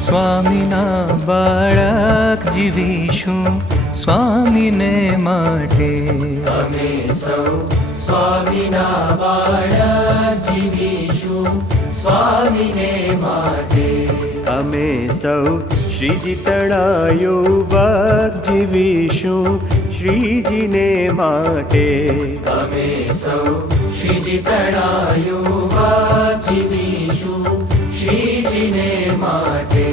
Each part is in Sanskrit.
સ્વામીના બાળક જીવીશું સ્વામીને માટે. અમે સૌ સ્વામીના બાળક જીવીશું સ્વામીને માટે. અમે સૌ શ્રીજી તણાયું જીવીશું શ્રીજીને માટે. અમે સૌ શ્રીજી તણાયું જીવીશું શ્રીજીને માટે.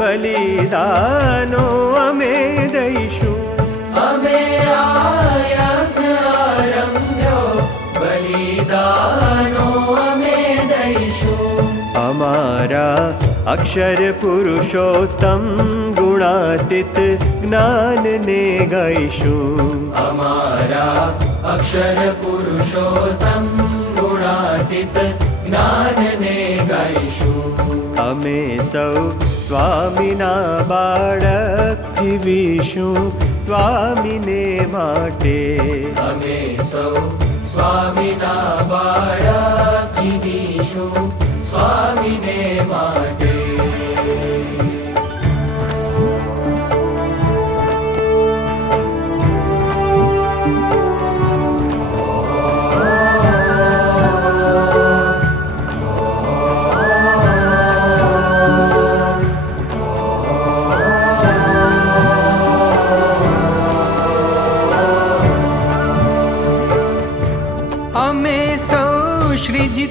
બલિદાનો अक्षर पुरुषोत्तुणाति अमे सौ स्वामिना बालक जीविषु स्वामिने माटे। अमे सौ स्वामिना बालकीविषु स्वामी মদিনে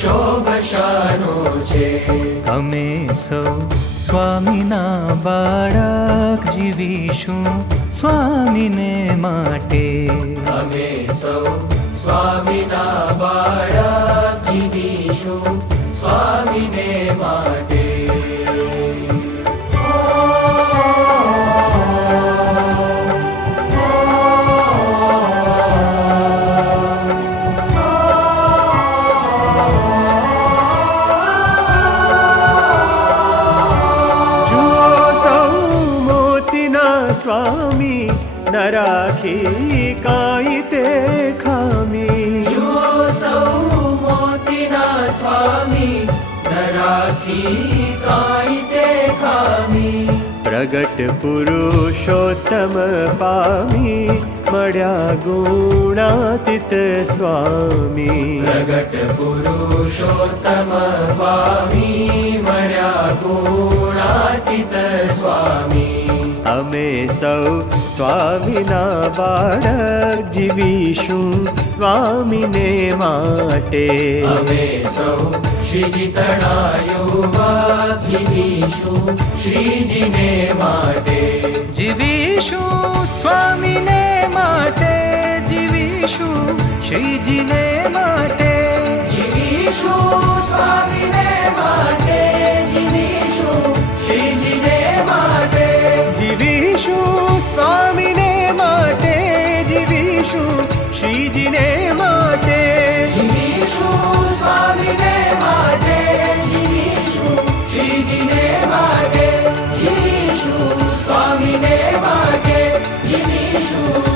શોભશાનો છે. અમે સૌ સ્વામીના બાળક જીવીશું સ્વામીને માટે. અમે સૌ સ્વામીના બાળક જીવીશું સ્વામીને માટે. ी नराखी कायते कामी सोतिना स्वामी नराखी कायते कामी प्रग पुरुषोत्तम पी मड्या गुणातित स्वामी। प्रगट पुरुषोत्तम पी मड्या गुणातित स्वामी। અમે સૌ સ્વામીના બાળક જીવીશું સ્વામીને માટે અમે સૌ શ્રીજી તણાયું જીવીશું શ્રીજીને માટે જીવીશું સ્વામીને માટે જીવીશું શ્રીજીને you.